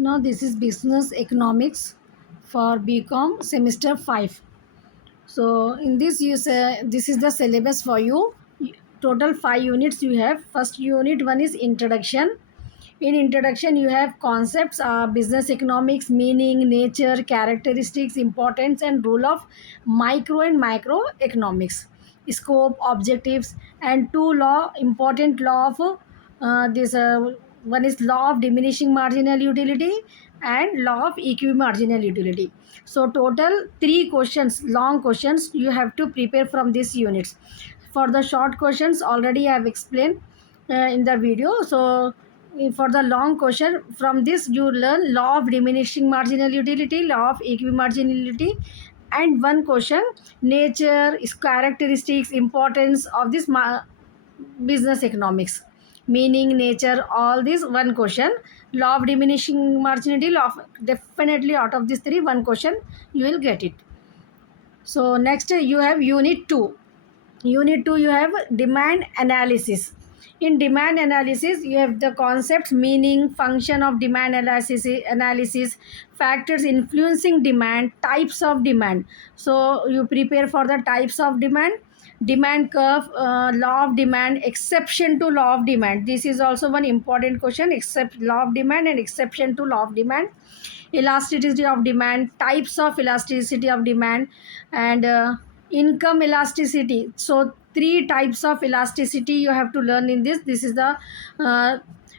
Now this is business economics for BCom semester 5. So in this you say this is the syllabus for you. Total 5 units you have. First unit one is introduction. In introduction you have concepts, business economics, meaning, nature, characteristics, importance and role of micro and microeconomics, scope, objectives, and two law important law of this one is law of diminishing marginal utility and law of equimarginal utility. So total 3 questions, long questions you have to prepare from these units. For the short questions already I have explained in the video. So for the long question, from this you learn law of diminishing marginal utility, law of equimarginality, and one question, nature, characteristics, importance of this business economics, meaning, nature, all this one question. Law of diminishing marginality, law of, definitely out of these three one question you will get it. So next you have unit 2. Unit 2 you have demand analysis. In demand analysis you have the concepts, meaning, function of demand analysis, factors influencing demand, types of demand. So you prepare for the types of demand, demand curve, law of demand, exception to law of demand. This is also one important question, except law of demand and exception to law of demand, elasticity of demand, types of elasticity of demand, and income elasticity. So three types of elasticity you have to learn in this. This is the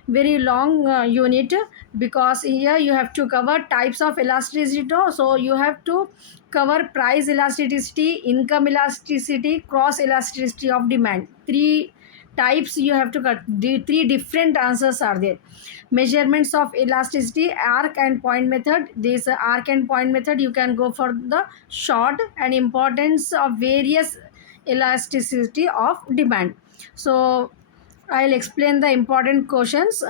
very long unit, because here you have to cover types of elasticity. So you have to cover price elasticity, income elasticity, cross elasticity of demand. Three types you have to cut. The three different answers are there. Measurements of elasticity, arc and point method. This arc and point method you can go for the short, and importance of various elasticity of demand. So I'll explain the important questions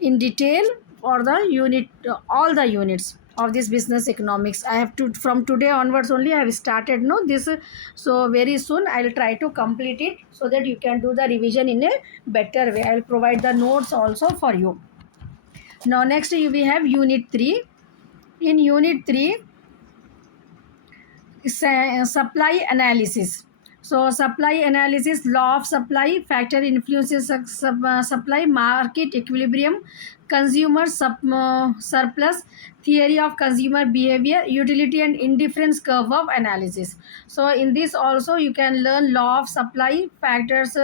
in detail for the unit, all the units of this business economics. I have to, from today onwards only I have started no this, so very soon I'll try to complete it so that you can do the revision in a better way. I'll provide the notes also for you. Now next we have unit 3. In unit 3 is supply analysis. So supply analysis, law of supply, factor influences supply, market equilibrium, consumer surplus, theory of consumer behavior, utility and indifference curve of analysis. So in this also you can learn law of supply, factors,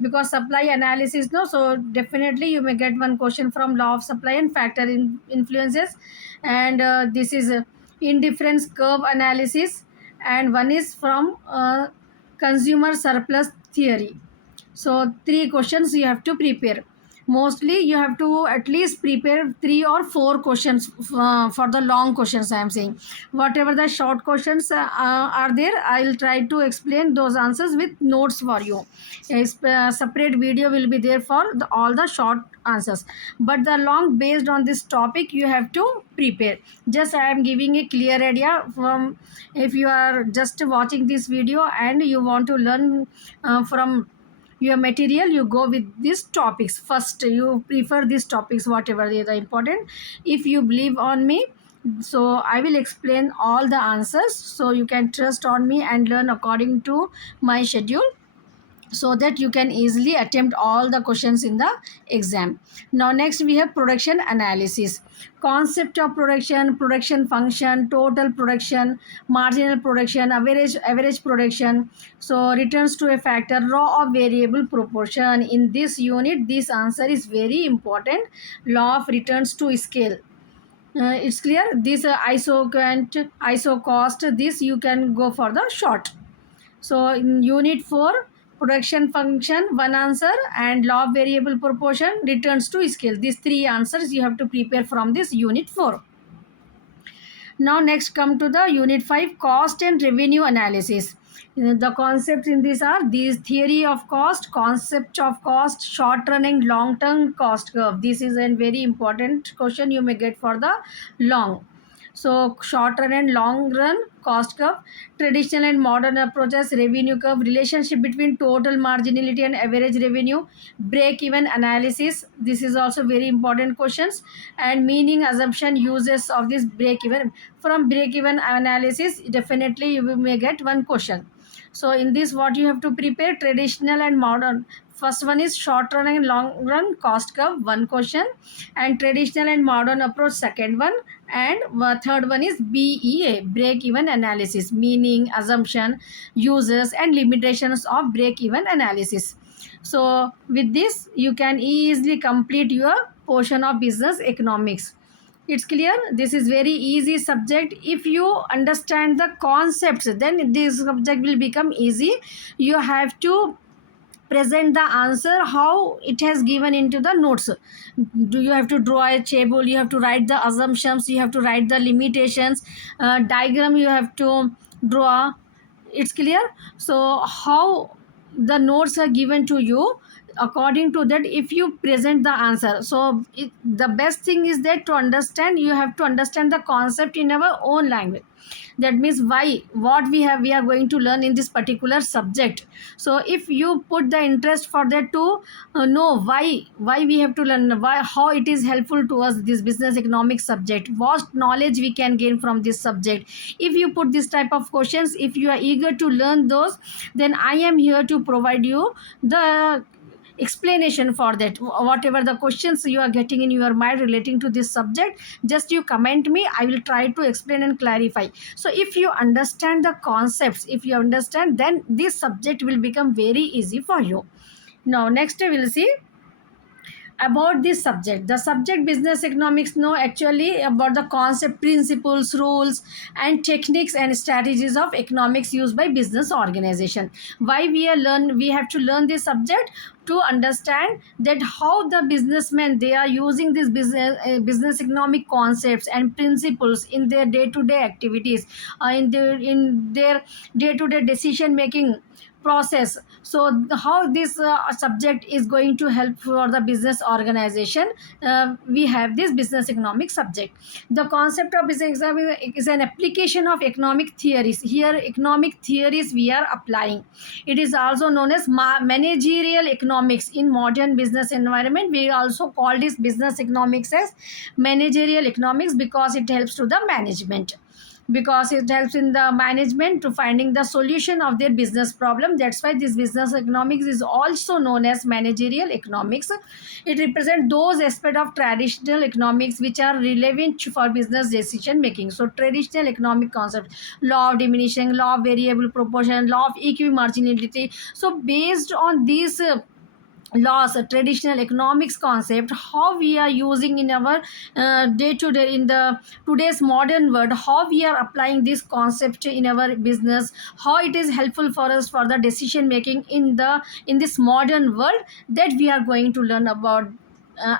because supply analysis no, so definitely you may get one question from law of supply and factor influences, and this is indifference curve analysis, and one is from consumer surplus theory. So three questions you have to prepare. Mostly you have to at least prepare 3 or 4 questions for the long questions I am saying. Whatever the short questions are there, I will try to explain those answers with notes for you. A separate video will be there for all the short answers, but the long, based on this topic you have to prepare. Just I am giving a clear idea. From if you are just watching this video and you want to learn from your material, you go with these topics first. You prefer these topics whatever they are important. If you believe on me, so I will explain all the answers, so you can trust on me and learn according to my schedule, so that you can easily attempt all the questions in the exam. Now next we have production analysis. Concept of production, production function, total production, marginal production, average production. So returns to a factor, law of variable proportion. In this unit this answer is very important, law of returns to scale. It's clear. This iso cost, this you can go for the short. So in unit 4, production function, one answer, and law of variable proportion, returns to scale. These 3 answers you have to prepare from this unit 4. Now next come to the unit 5, cost and revenue analysis. The concepts in this are these: theory of cost, concept of cost, short run and long term cost curve. This is a very important question you may get for the long. So short run and long run cost curve, traditional and modern approaches, revenue curve, relationship between total marginality and average revenue, break even analysis. This is also very important questions. And meaning assumption uses of this break even. From break even analysis, definitely you may get one question. So in this, what you have to prepare: traditional and modern. First one is short run and long run cost curve, one question, and traditional and modern approach, second one, and third one is BEA, break even analysis, meaning assumption, uses and limitations of break even analysis. So with this, you can easily complete your portion of business economics. It's clear. This is very easy subject. If you understand the concepts, then this subject will become easy. You have to present the answer how it has given into the notes. Do you have to draw a table, you have to write the assumptions, you have to write the limitations, diagram you have to draw. It's clear. So how the notes are given to you, according to that if you present the answer. So the best thing is that to understand, you have to understand the concept in our own language. That means why, what we are going to learn in this particular subject. So if you put the interest for that to know why we have to learn, why, how it is helpful to us, this business economics subject, what knowledge we can gain from this subject. If you put this type of questions, if you are eager to learn those, then I am here to provide you the explanation for that. Whatever the questions you are getting in your mind relating to this subject, just you comment me, I will try to explain and clarify. So if you understand the concepts, if you understand, then this subject will become very easy for you. Now next we will see about this subject. The subject business economics know actually about the concept, principles, rules and techniques and strategies of economics used by business organization. Why we have to learn this subject? To understand that how the businessmen, they are using this business economic concepts and principles in their day to day activities, in their day to day decision making process. So how this subject is going to help for the business organization. We have this business economics subject. The concept of business economics is an application of economic theories. Here economic theories we are applying. It is also known as managerial economics. In modern business environment, we also call this business economics as managerial economics, because it helps to the management, because it helps in the management to finding the solution of their business problem. That's why this business economics is also known as managerial economics. It represents those aspects of traditional economics which are relevant for business decision making. So traditional economic concept: law of diminishing, law of variable proportion, law of equimarginality. So based on these laws, traditional economics concept, how we are using in our day to day, in the today's modern world, how we are applying this concept in our business, how it is helpful for us for the decision making in this modern world, that we are going to learn about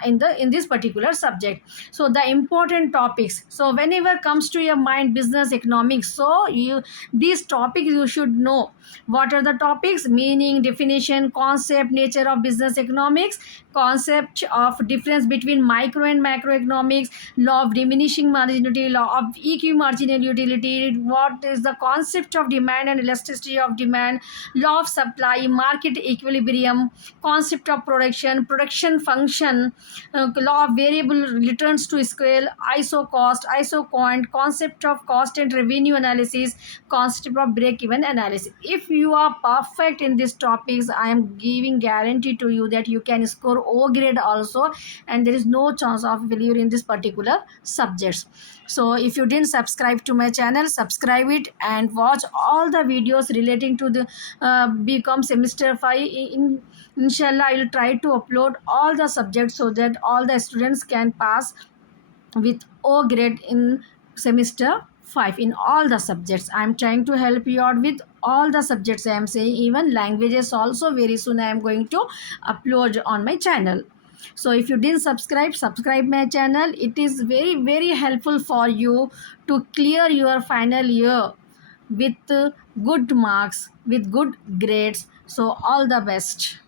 in this particular subject. So the important topics, so whenever comes to your mind business economics, so you, these topics you should know. What are the topics? Meaning, definition, concept, nature of business economics, concept of difference between micro and macroeconomics, law of diminishing marginality, law of equimarginal utility, what is the concept of demand and elasticity of demand, law of supply, market equilibrium, concept of production function, law of variable returns to scale, iso cost, iso quant, concept of cost and revenue analysis, concept of break even analysis. If you are perfect in these topics, I am giving guarantee to you that you can score O grade also, and there is no chance of failure in this particular subjects. So if you didn't subscribe to my channel, subscribe it and watch all the videos relating to the Bcom semester 5. Inshallah, I will try to upload all the subjects so that all the students can pass with O grade in semester 5 in all the subjects. I am trying to help you out with all the subjects. I am saying even languages also, very soon I am going to upload on my channel. So if you didn't subscribe my channel. It is very helpful for you to clear your final year with good marks, with good grades. So all the best.